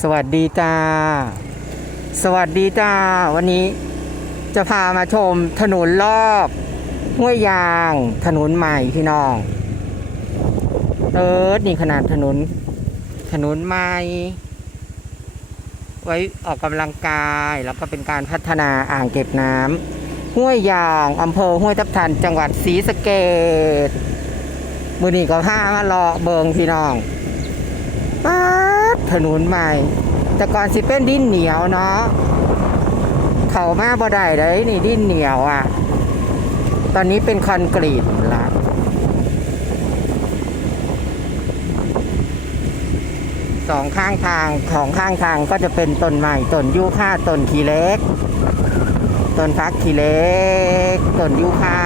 สวัสดีจ้า สวัสดีจ้า วันนี้จะพามาชมถนนรอบห้วยยาง ถนนใหม่พี่น้องเติร์ดนี่ขนาดถนน ถนนใหม่ ไว้ออกกำลังกายแล้วก็เป็นการพัฒนาอ่างเก็บน้ำห้วยยางอำเภอห้วยทับทันจังหวัดศรีสะเกษมือนี้ก็พามาเลาะเบิงพี่น้องป๊า ถนนใหม่ แต่ก่อนสิเป็นดินเหนียวเนาะเขามาบ่ได้เลยนี่ดินเหนียวอะ ตอนนี้เป็นคอนกรีตละสองข้างทางของข้างทางก็จะเป็นต้นใหม่ต้นยูคาต้นขีเล็กต้นพักขีเล็กต้นยูคา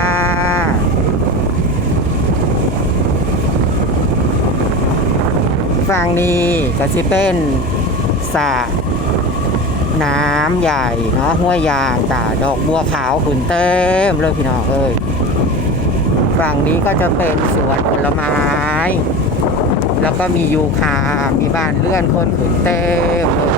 ฝั่งนี้ก็จะเป็นสระน้ำใหญ่เนาะห้วยยางตาดอกบัวขาวขุนเต็มเลยพี่น้องเอ้ยฝั่งนี้ก็จะเป็นสวนผลไม้ แล้วก็มียูคา มีบ้านเลื่อนคนขุนเต็มเลย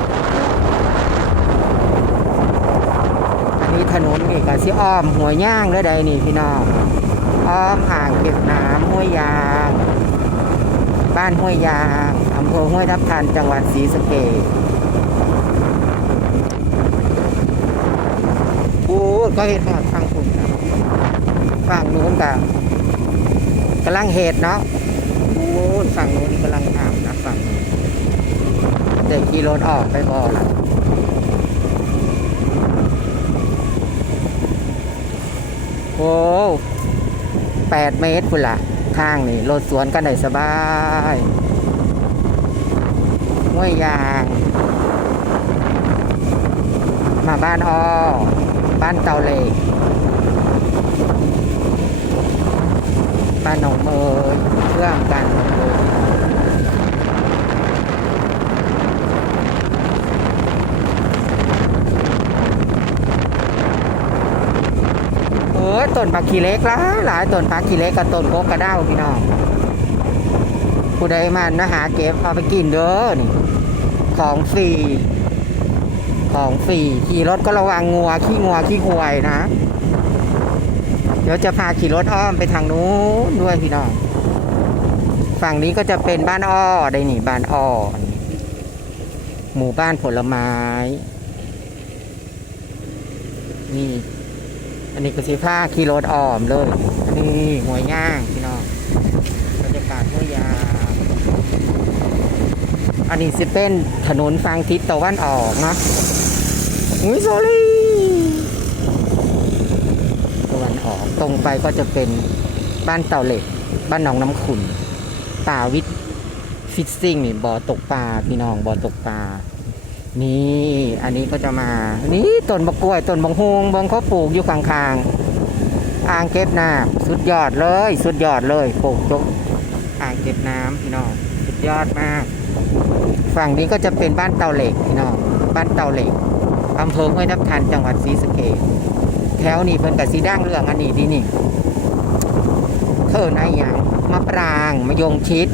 อันนี้ถนนนี่ก็สิอ้อมหัวย่างเลยใดนี่พี่น้องอ้อมอ่างเก็บน้ำห้วยยาง บ้านห้วยยางอำเภอห้วยทับทันจังหวัดศรีสะเกษพูก็เห็นหอดฟังคุณนะฝั่งนู้นกับกำลังเหตุเนาะพูฝั่งนู้นกำลังทำนะฝั่งนู้เด็กขี่รถออกไปบอละโอ้แปดเมตรคุณล่ะ ทางนี่รถสวนกันได้สบายห้วยยาง มาบ้านอ้อบ้านเตาเหล็กบ้านหนองเมยเชื่อมกันเลยเออ ต้นปลาขี้เล็กหลายหลายต้นปลาขี้เล็กกับต้นโกกกระด้าพี่น้องผู้ใดมันนะหาเก็บเอาไปกินเด้อนี่ของฟรีของฟรีขี่รถก็ระวังงัวขี้งัวขี้ควายนะ เดี๋ยวจะพาขี่รถอ้อมไปทางนู้นด้วยพี่น้อง ฝั่งนี้ก็จะเป็นบ้านอ้อได้นี่บ้านอ้อนหมู่บ้านผลไม้ นี่ อันนี้ก็สีผ้าขี่รถอ้อมเลย นี่หัวย่างพี่น้องบรรยากาศห้วยางอันนี้สิเป็นถนนฟังทิศตะวันออกเนาะอุ้ยโซลี่ตะวันออกตรงไปก็จะเป็นบ้านเต่าเหล็ก บ้านหนองน้ำขุนป่าวิทย์ฟิชซิ่งนี่บ่อตกปลาพี่น้องบ่อตกปลา นี่ อันนี้ก็จะมา นี่ต้นบะกล้วยต้นบงฮวงบงเขาปลูกอยู่ข้างๆ อ่างเก็บน้ำสุดยอดเลย สุดยอดเลยปลูกจกอ่างเก็บน้ำพี่น้องสุดยอดมาก ฝั่งนี้ก็จะเป็นบ้านเตาเหล็กพี่น้องบ้านเตาเหล็กอำเภอห้วยทับทันจังหวัดศรีสะเกษแถวนี้เพิ่นกับสีด่างเรื่องอันนี้ดีนี่เธอในอย่างมะปรางมะยงชิด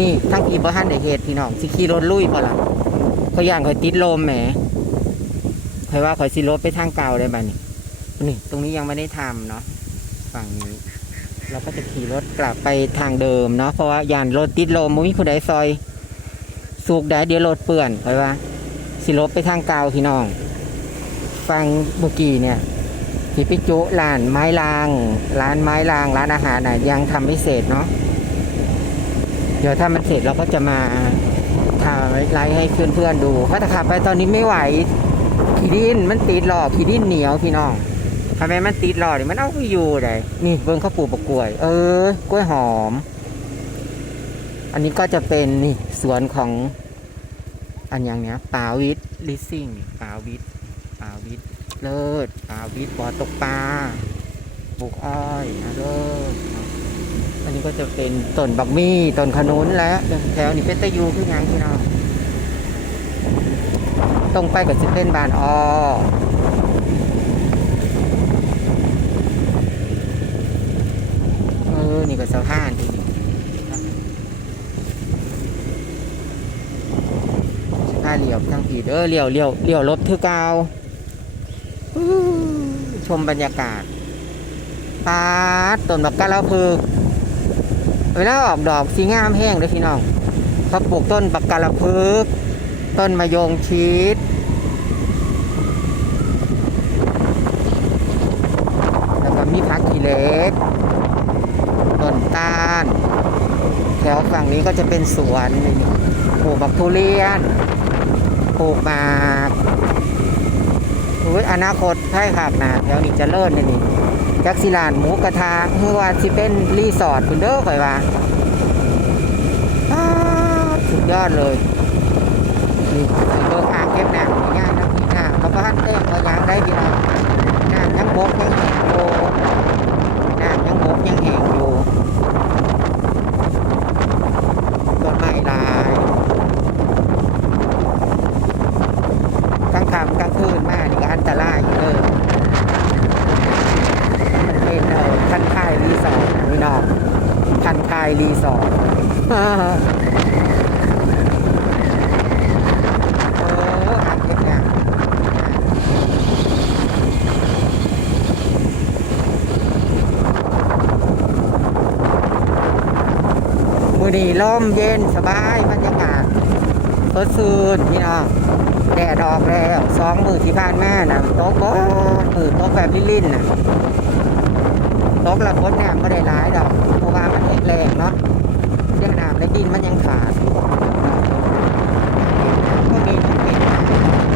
นี่ทั้งอีบ่ฮันได้เฮ็ดพี่น้องสิขี่รถลุยพอละ ขาย่างคอยติดลมแหมคอยว่าคอยสิรถไปทางเก่าได้บ้านี่นี่ตรงนี้ยังไม่ได้ทำเนาะฝั่งนี้ เราก็จะขี่รถกลับไปทางเดิมเนาะเพราะว่ายานรถติดลมบ่มีผู้ใดซอย สูกได้เดี๋ยวรถเปื่อนคอยว่า สิรถไปทางเก่าพี่น้องฟังเมื่อกี้เนี่ยที่ไปจุร้านไม้ราง ร้านไม้ราง ร้านอาหารน่ะยังทำไม่เสร็จเนาะเดี๋ยวถ้ามันเสร็จเราก็จะมา ถ่ายไลฟ์ให้เพื่อนๆดูเพราะถ้าขับไปตอนนี้ไม่ไหว ขี่ดินมันติดหลอขี่ดินเหนียวพี่น้องทำไมมันติดหลอเนี่ยมันเอาไปอยู่ได้นี่เบิ้งข้าวปลูกปกกล้วย เออกล้วยหอม อันนี้ก็จะเป็นนี่สวนของอันอย่างเนี้ยปาวิทลิสซิ่งปาวิทปาวิทเลิศปาวิทบ่อตกปลาปลูกอ้อยนะเลิศ อันนี้ก็จะเป็นต้นบักมี่ต้นขนุนแล้วแถวนี้เป็นตะยูคือหยังพี่น้องตรงไปก็จะเป็นบานอ้อเออนี่ก็สะพานที่นี่พาาเหลี่ยวทางผีเด้อเหลี้ยวเหลี้ยวเหลี้ยวรถคือเกาชมบรรยากาศปาดต้นบักกะละพึก เวลาออกดอกสีงามแห้งเลยพี่น้องเขาปลูกต้นบักกะละพึก ต้นมะยงชิดแล้วก็มีพักขีเล็ก ต้นตาลแถวฝั่งนี้ก็จะเป็นสวนปลูกบักทุเรียนปลูกมาอุ้ยอนาคตใช่ครับนะแถวนี้จะเลิศนี่นี่ จักสิลานหมูกระทะเมื่อวานสิเป็นรีสอร์ทคุณเด้อข่อยว่าสุดยอดเลยนี่เบิกอ่างเก็บน้ำง่ายนะพี่น้ำเขาก็หันเต้นเขายางได้พี่น้องน้ำยังบกยังแห้งอยู่น้ำยังบกยังแห้งอยู่ต้นไม้หลายกลางค่ำกลางคืนมานี่ก็อันตรายอยู่เลยมันเป็นเอ่อคันคายรีสอร์ทนะพี่น้องคันคายรีสอร์ท เอออ่างเก็บน้ำ มื อดีล่มเย็นสบายบรรยากาศสดชื่นพี่น้องแดดออกแล้วสองมือที่ผ่านแมานะตกบ่มือตกแบบลิ่นๆนะตกและพ้นน้ำไม่ได้ร้ายดอกเพราะว่ามันแรงเนาะเรื่องน้ำในดินมันยังขาดก็มีทุกปีเป็นน้ำเป็นน้ำ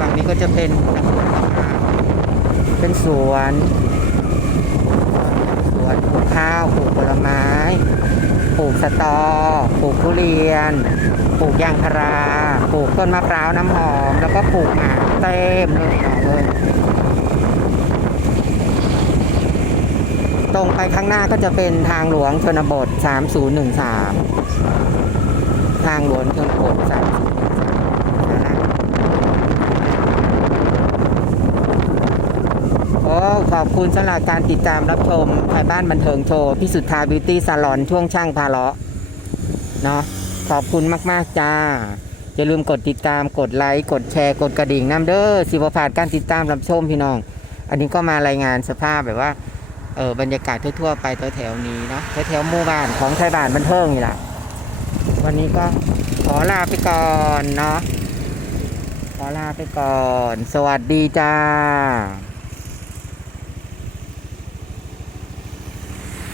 ฝั่งนี้ก็ จะเป็น เป็นสวนสวนปลูกข้าวปลูกผลไม้ปลูกสตอปลูกทุเรียนปลูกยางพาราปลูกต้นมะพร้าวน้ำหอม แล้วก็ปลูกหมากเต็มเลยเนาะเลยตรงไปข้างหน้าก็จะเป็นทางหลวงชนบท 3013 ทางหลวงชนบท3013นะ โอ้ ขอบคุณสำหรับการติดตามรับชมไทยบ้านบันเทิงโชว์พี่สุทธาบิวตี้ซาลอนช่วงช่างพาเลาะเนาะขอบคุณมาก ๆ จ้า อย่าลืมกดติดตามกดไลค์ กดแชร์กดกระดิ่งน้ำเด้อสิบผ่านการติดตามรับชมพี่น้อง อันนี้ก็มารายงานสภาพแบบว่าเออบรรยากาศทั่ว ๆ ไปแถวๆนี้เนาะแถวๆหมู่บ้านของไทยบ้านบันเทิงนี่แหละวันนี้ก็ขอลาไปก่อนเนาะขอลาไปก่อน สวัสดีจ้า